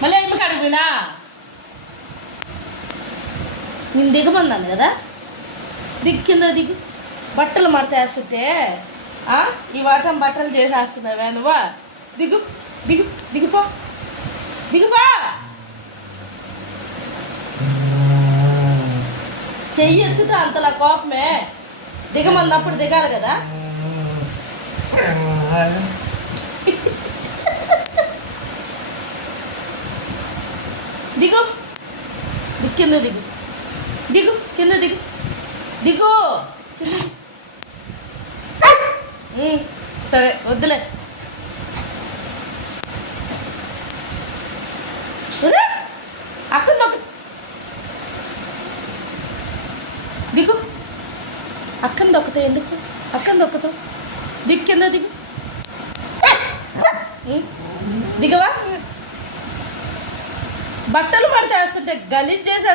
మళ్ళీ ఏమి అడిగినా నేను దిగమన్నాను కదా, దిగు కింద దిగు. బట్టలు మడతేస్తుంటే ఈ వాటం బట్టలు చేసేస్తున్నావే నువ్వా? దిగు దిగు దిగిపో దిగుపా. చెయ్యి ఎత్తుతా అంతలా కోపమే. దిగమన్నప్పుడు దిగాలి కదా. దిగు కింద దిగు దిగు కింద దిగు దిగు కింద. సరే వద్దులే. అక్కడ దొక్క దిగు. అక్కని దొక్కుతావు ఎందుకు? అక్కని దొక్కుతావు. దిగు కింద దిగు. దిగవా. బట్టలు పడితే వేస్తుంటే గలీజ్ చేసేస్తా.